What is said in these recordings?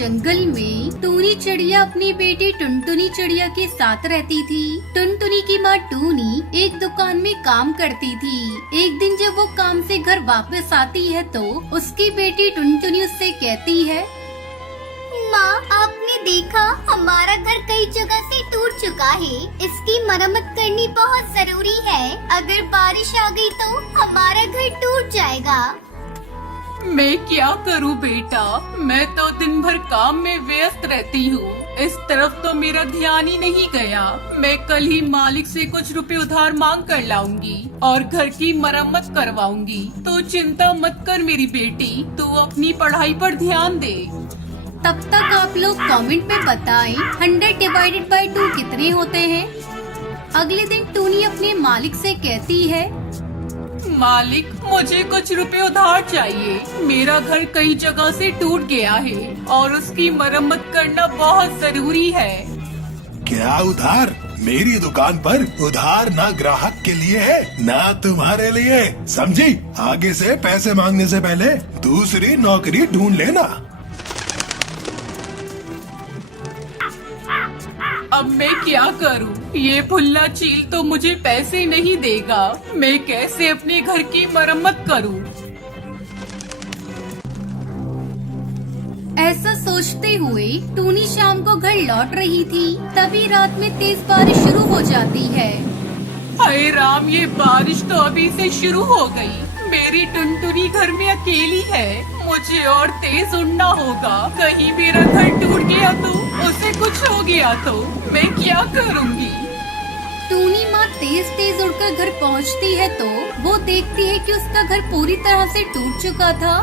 जंगल में टूनी चिड़िया अपनी बेटी टुनटुनी चिड़िया के साथ रहती थी। टुनटुनी की माँ टूनी एक दुकान में काम करती थी। एक दिन जब वो काम से घर वापस आती है तो उसकी बेटी टुनटुनी उससे कहती है, माँ, आपने देखा हमारा घर कई जगह से टूट चुका है। इसकी मरम्मत करनी बहुत जरूरी है। अगर बारिश आ गई तो हमारा घर टूट जाएगा। मैं क्या करूं बेटा, मैं तो दिन भर काम में व्यस्त रहती हूँ। इस तरफ तो मेरा ध्यान ही नहीं गया। मैं कल ही मालिक से कुछ रुपए उधार मांग कर लाऊंगी और घर की मरम्मत करवाऊंगी। तो चिंता मत कर मेरी बेटी, तू अपनी पढ़ाई पर ध्यान दे। तब तक आप लोग कमेंट में बताएं 100 डिवाइडेड बाय 2 कितने होते हैं। अगले दिन टूनी अपने मालिक से कहती है, मालिक, मुझे कुछ रुपए उधार चाहिए। मेरा घर कई जगह से टूट गया है और उसकी मरम्मत करना बहुत जरूरी है। क्या उधार? मेरी दुकान पर उधार ना ग्राहक के लिए है, ना तुम्हारे लिए, समझी? आगे से पैसे मांगने से पहले दूसरी नौकरी ढूंढ लेना। अब मैं क्या करूं? ये भुल्ला चील तो मुझे पैसे नहीं देगा। मैं कैसे अपने घर की मरम्मत करूं? ऐसा सोचते हुए टूनी शाम को घर लौट रही थी। तभी रात में तेज बारिश शुरू हो जाती है। हाय राम, ये बारिश तो अभी से शुरू हो गई। मेरी टुनटुनी घर में अकेली है। मुझे और तेज उड़ना होगा। कहीं मेरा घर टूट गया तो, उसे कुछ हो गया तो मैं क्या करूँगी? टूनी माँ तेज तेज उड़कर घर पहुँचती है तो वो देखती है कि उसका घर पूरी तरह से टूट चुका था।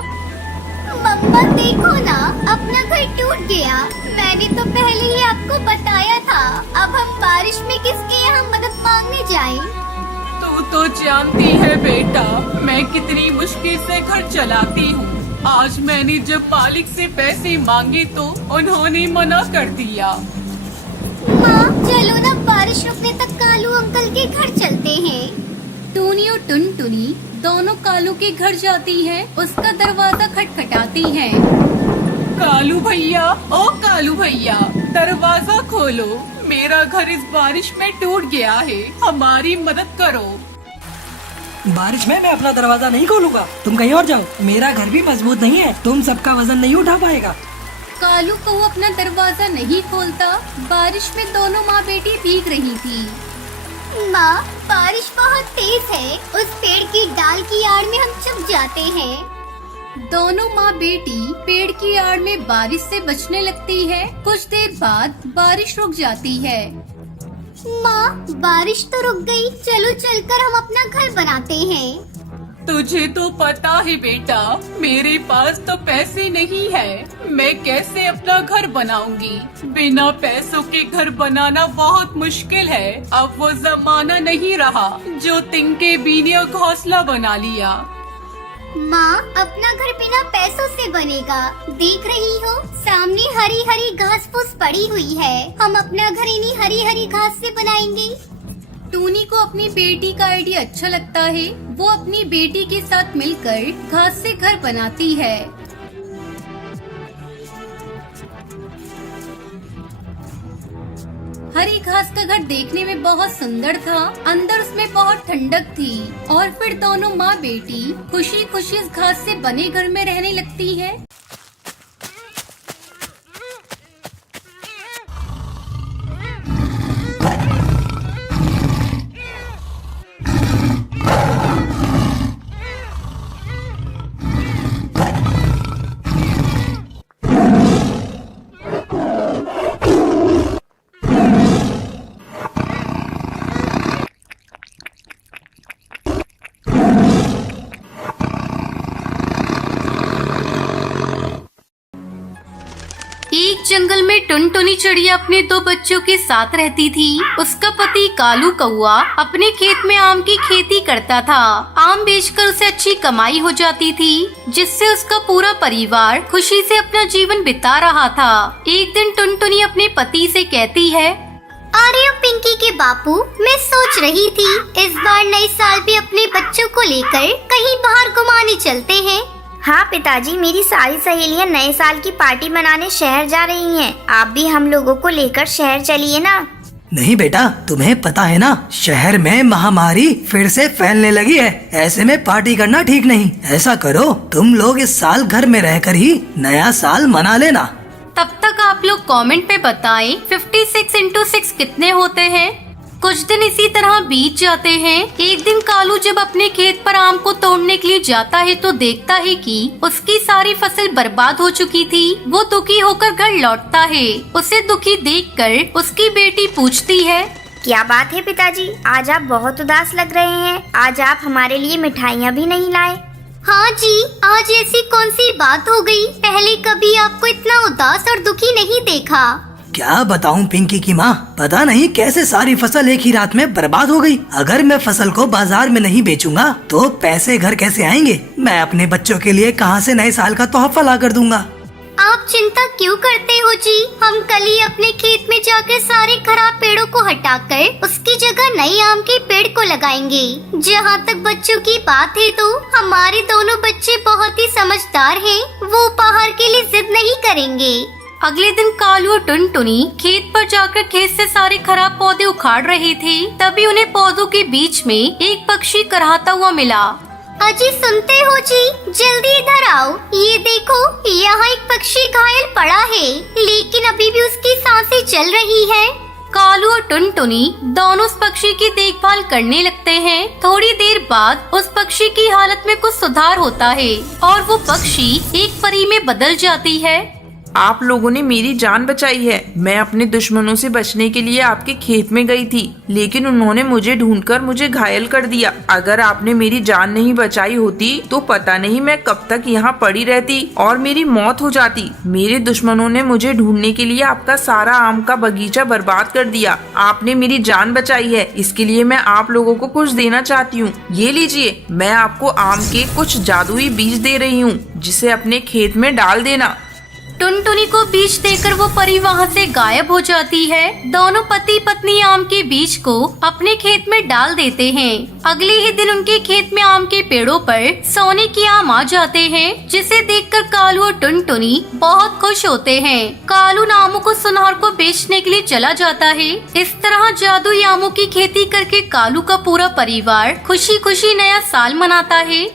मम्मा देखो ना, अपना घर टूट गया। मैंने तो पहले ही आपको बताया था। अब हम बारिश में किसके यहाँ मदद मांगने जाएं? तू तो जानती है बेटा, मैं कितनी मुश्किल से घर चलाती हूँ। आज मैंने जब मालिक से पैसे मांगे तो उन्होंने मना कर दिया। माँ, चलो ना, बारिश रुकने तक कालू अंकल के घर चलते हैं। टूनी और टुनटुनी दोनों कालू के घर जाती हैं। उसका दरवाजा खटखटाती हैं। कालू भैया, ओ कालू भैया, दरवाजा खोलो। मेरा घर इस बारिश में टूट गया है, हमारी मदद करो। बारिश में मैं अपना दरवाजा नहीं खोलूंगा। तुम कहीं और जाओ, मेरा घर भी मजबूत नहीं है। तुम सबका वजन नहीं उठा पाएगा। कालू को अपना दरवाजा नहीं खोलता। बारिश में दोनों माँ बेटी भीग रही थी। माँ, बारिश बहुत तेज है। उस पेड़ की डाल की आड़ में हम छुप जाते हैं। दोनों माँ बेटी पेड़ की आड़ में बारिश से बचने लगती है। कुछ देर बाद बारिश रुक जाती है। माँ, बारिश तो रुक गई। चलो चलकर हम अपना घर बनाते हैं। तुझे तो पता है बेटा, मेरे पास तो पैसे नहीं है। मैं कैसे अपना घर बनाऊंगी? बिना पैसों के घर बनाना बहुत मुश्किल है। अब वो जमाना नहीं रहा जो तिनके बीने घोंसला बना लिया। माँ, अपना घर बिना पैसों से बनेगा। देख रही हो, सामने हरी हरी घास फूस पड़ी हुई है। हम अपना घर इन्हीं हरी हरी घास से बनाएंगे। टूनी को अपनी बेटी का आइडिया अच्छा लगता है। वो अपनी बेटी के साथ मिलकर घास से घर बनाती है। हरी घास का घर देखने में बहुत सुंदर था। अंदर उसमें बहुत ठंडक थी। और फिर दोनों माँ बेटी खुशी खुशी इस घास से बने घर में रहने लगती है। एक जंगल में टुनटुनी चिड़िया अपने 2 बच्चों के साथ रहती थी। उसका पति कालू कौआ अपने खेत में आम की खेती करता था। आम बेचकर उसे अच्छी कमाई हो जाती थी, जिससे उसका पूरा परिवार खुशी से अपना जीवन बिता रहा था। एक दिन टुनटुनी अपने पति से कहती है, अरे पिंकी के बापू, मैं सोच रही थी इस बार नए साल पे अपने बच्चों को लेकर कहीं बाहर घुमाने चलते हैं। हाँ पिताजी, मेरी सारी सहेलियाँ नए साल की पार्टी मनाने शहर जा रही हैं। आप भी हम लोगों को लेकर शहर चलिए ना। नहीं बेटा, तुम्हें पता है ना, शहर में महामारी फिर से फैलने लगी है। ऐसे में पार्टी करना ठीक नहीं। ऐसा करो, तुम लोग इस साल घर में रहकर ही नया साल मना लेना। तब तक आप लोग कमेंट पे बताएं 56 into 6 कितने होते हैं। कुछ दिन इसी तरह बीत जाते हैं। एक दिन कालू जब अपने खेत पर आम को तोड़ने के लिए जाता है तो देखता है कि उसकी सारी फसल बर्बाद हो चुकी थी। वो दुखी होकर घर लौटता है। उसे दुखी देखकर उसकी बेटी पूछती है, क्या बात है पिताजी, आज आप बहुत उदास लग रहे हैं। आज आप हमारे लिए मिठाइयाँ भी नहीं लाए। हाँ जी, आज ऐसी कौन सी बात हो गई? पहले कभी आपको इतना उदास और दुखी नहीं देखा। क्या बताऊं पिंकी की माँ, पता नहीं कैसे सारी फसल एक ही रात में बर्बाद हो गई। अगर मैं फसल को बाजार में नहीं बेचूंगा तो पैसे घर कैसे आएंगे? मैं अपने बच्चों के लिए कहाँ से नए साल का तोहफा ला कर दूंगा। आप चिंता क्यों करते हो जी? हम कल ही अपने खेत में जाकर सारे खराब पेड़ों को हटाकर उसकी जगह नए आम के पेड़ को लगाएंगे। जहाँ तक बच्चों की बात है तो हमारे दोनों बच्चे बहुत ही समझदार हैं। वो उपहार के लिए जिद नहीं करेंगे। अगले दिन कालू और टुनटुनी खेत पर जाकर खेत से सारे खराब पौधे उखाड़ रहे थे। तभी उन्हें पौधों के बीच में एक पक्षी कराहता हुआ मिला। अजी सुनते हो जी, जल्दी इधर आओ। ये देखो, यहाँ एक पक्षी घायल पड़ा है, लेकिन अभी भी उसकी सांसें चल रही है। कालू और टुनटुनी दोनों उस पक्षी की देखभाल करने लगते हैं। थोड़ी देर बाद उस पक्षी की हालत में कुछ सुधार होता है और वो पक्षी एक परी में बदल जाती है। आप लोगों ने मेरी जान बचाई है। मैं अपने दुश्मनों से बचने के लिए आपके खेत में गई थी, लेकिन उन्होंने मुझे ढूंढकर मुझे घायल कर दिया। अगर आपने मेरी जान नहीं बचाई होती तो पता नहीं मैं कब तक यहाँ पड़ी रहती और मेरी मौत हो जाती। मेरे दुश्मनों ने मुझे ढूंढने के लिए आपका सारा आम का बगीचा बर्बाद कर दिया। आपने मेरी जान बचाई है, इसके लिए मैं आप लोगों को कुछ देना चाहती हूँ। ये लीजिए, मैं आपको आम के कुछ जादुई बीज दे रही हूँ, जिसे अपने खेत में डाल देना। टुनटुनी को बीज देकर वो परी वहाँ से गायब हो जाती है। दोनों पति पत्नी आम के बीज को अपने खेत में डाल देते हैं। अगले ही दिन उनके खेत में आम के पेड़ों पर सोने के आम आ जाते हैं, जिसे देखकर कालू और टुनटुनी बहुत खुश होते हैं। कालू आमों को सुनार को बेचने के लिए चला जाता है। इस तरह जादुई आमों की खेती करके कालू का पूरा परिवार खुशी खुशी नया साल मनाता है।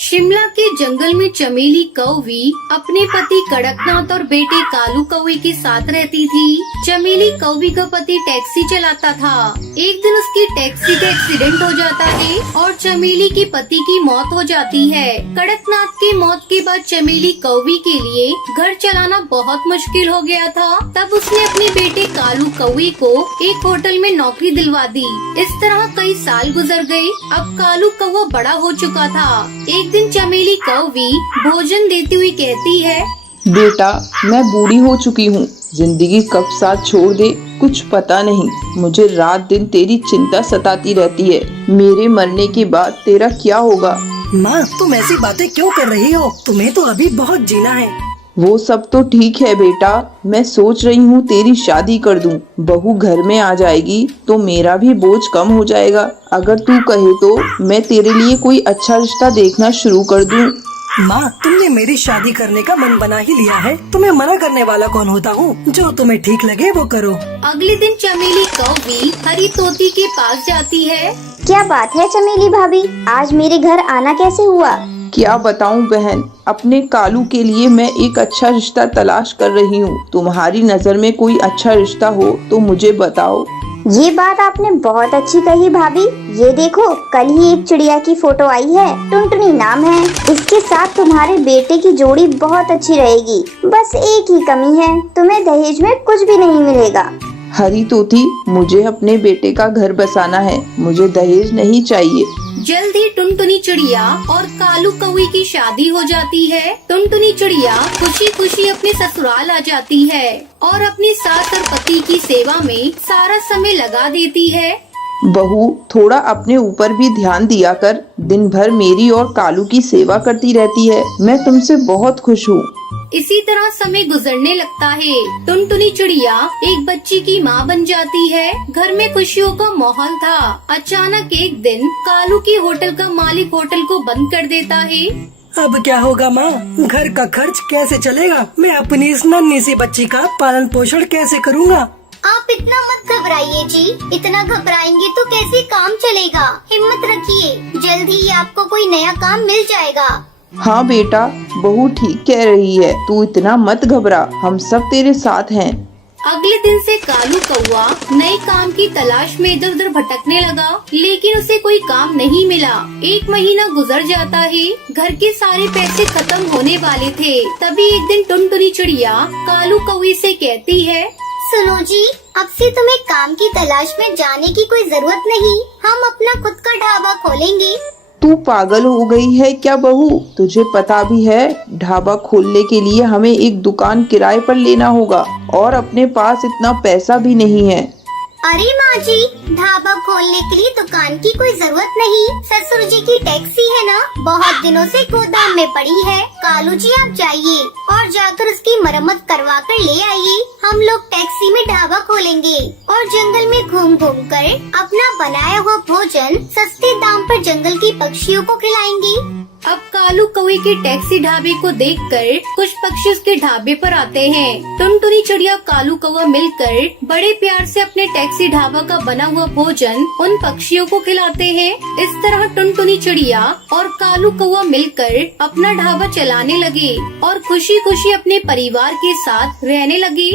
शिमला के जंगल में चमेली कौवी अपने पति कड़कनाथ और बेटे कालू कौवे के साथ रहती थी। चमेली कौवी का पति टैक्सी चलाता था। एक दिन उसकी टैक्सी का एक्सीडेंट हो जाता है और चमेली के पति की मौत हो जाती है। कड़कनाथ की मौत के बाद चमेली कौवी के लिए घर चलाना बहुत मुश्किल हो गया था। तब उसने अपने बेटे कालू कौवे को एक होटल में नौकरी दिलवा दी। इस तरह कई साल गुजर गए। अब कालू कौवा बड़ा हो चुका था। एक दिन चमेली कौवी भोजन देती हुई कहती है, बेटा, मैं बूढ़ी हो चुकी हूँ। जिंदगी कब साथ छोड़ दे कुछ पता नहीं। मुझे रात दिन तेरी चिंता सताती रहती है। मेरे मरने के बाद तेरा क्या होगा? माँ, तुम ऐसी बातें क्यों कर रही हो? तुम्हें तो अभी बहुत जीना है। वो सब तो ठीक है बेटा, मैं सोच रही हूँ तेरी शादी कर दूँ। बहू घर में आ जाएगी तो मेरा भी बोझ कम हो जाएगा। अगर तू कहे तो मैं तेरे लिए कोई अच्छा रिश्ता देखना शुरू कर दूँ। माँ, तुमने मेरी शादी करने का मन बना ही लिया है। तुम्हें मना करने वाला कौन होता हूँ? जो तुम्हें ठीक लगे वो करो। अगले दिन चमेली कौवी हरी तोती के पास जाती है। क्या बात है चमेली भाभी, आज मेरे घर आना कैसे हुआ? क्या बताऊं बहन, अपने कालू के लिए मैं एक अच्छा रिश्ता तलाश कर रही हूँ। तुम्हारी नजर में कोई अच्छा रिश्ता हो तो मुझे बताओ। ये बात आपने बहुत अच्छी कही भाभी। ये देखो, कल ही एक चिड़िया की फोटो आई है, टुनटुनी नाम है। इसके साथ तुम्हारे बेटे की जोड़ी बहुत अच्छी रहेगी। बस एक ही कमी है, तुम्हें दहेज में कुछ भी नहीं मिलेगा। हरी तोती, मुझे अपने बेटे का घर बसाना है, मुझे दहेज नहीं चाहिए। जल्द ही टुनटुनी चिड़िया और कालू कौवे की शादी हो जाती है। टुनटुनी चिड़िया खुशी खुशी अपने ससुराल आ जाती है और अपनी सास और पति की सेवा में सारा समय लगा देती है। बहू, थोड़ा अपने ऊपर भी ध्यान दिया कर। दिन भर मेरी और कालू की सेवा करती रहती है। मैं तुमसे बहुत खुश हूँ। इसी तरह समय गुजरने लगता है। टुनटुनी चिड़िया एक बच्ची की माँ बन जाती है। घर में खुशियों का माहौल था। अचानक एक दिन कालू की होटल का मालिक होटल को बंद कर देता है। अब क्या होगा माँ? घर का खर्च कैसे चलेगा? मैं अपनी इस नन्ही सी बच्ची का पालन पोषण कैसे करूँगा? आप इतना मत घबराइए जी। इतना घबराएंगे तो कैसे काम चलेगा? हिम्मत रखिए, जल्द ही आपको कोई नया काम मिल जाएगा। हाँ बेटा, बहू ठीक कह रही है। तू इतना मत घबरा, हम सब तेरे साथ हैं। अगले दिन से कालू कौआ नए काम की तलाश में इधर उधर भटकने लगा, लेकिन उसे कोई काम नहीं मिला। 1 महीना गुजर जाता है। घर के सारे पैसे खत्म होने वाले थे। तभी एक दिन टुनटुनी चिड़िया कालू कौवे से कहती है, सुनो जी, अब से तुम्हें काम की तलाश में जाने की कोई जरूरत नहीं। हम अपना खुद का ढाबा खोलेंगे। तू पागल हो गई है क्या बहू? तुझे पता भी है ढाबा खोलने के लिए हमें एक दुकान किराए पर लेना होगा और अपने पास इतना पैसा भी नहीं है। अरे माँ जी, ढाबा खोलने के लिए दुकान की कोई जरूरत नहीं। ससुर जी की टैक्सी है ना, बहुत दिनों से गोदाम में पड़ी है। कालू जी आप जाइए और जाकर उसकी मरम्मत करवा कर ले आइए। हम लोग टैक्सी में ढाबा खोलेंगे और जंगल में घूम घूम कर अपना बनाया हुआ भोजन सस्ते दाम पर जंगल की पक्षियों को खिलाएंगे। अब कालू कौवे के टैक्सी ढाबे को देखकर कुछ पक्षी उसके ढाबे पर आते हैं। टुनटुनी चिड़िया कालू कौवा मिलकर बड़े प्यार से अपने टैक्सी ढाबा का बना हुआ भोजन उन पक्षियों को खिलाते हैं। इस तरह टुनटुनी चिड़िया और कालू कौवा मिलकर अपना ढाबा चलाने लगे और खुशी खुशी अपने परिवार के साथ रहने लगे।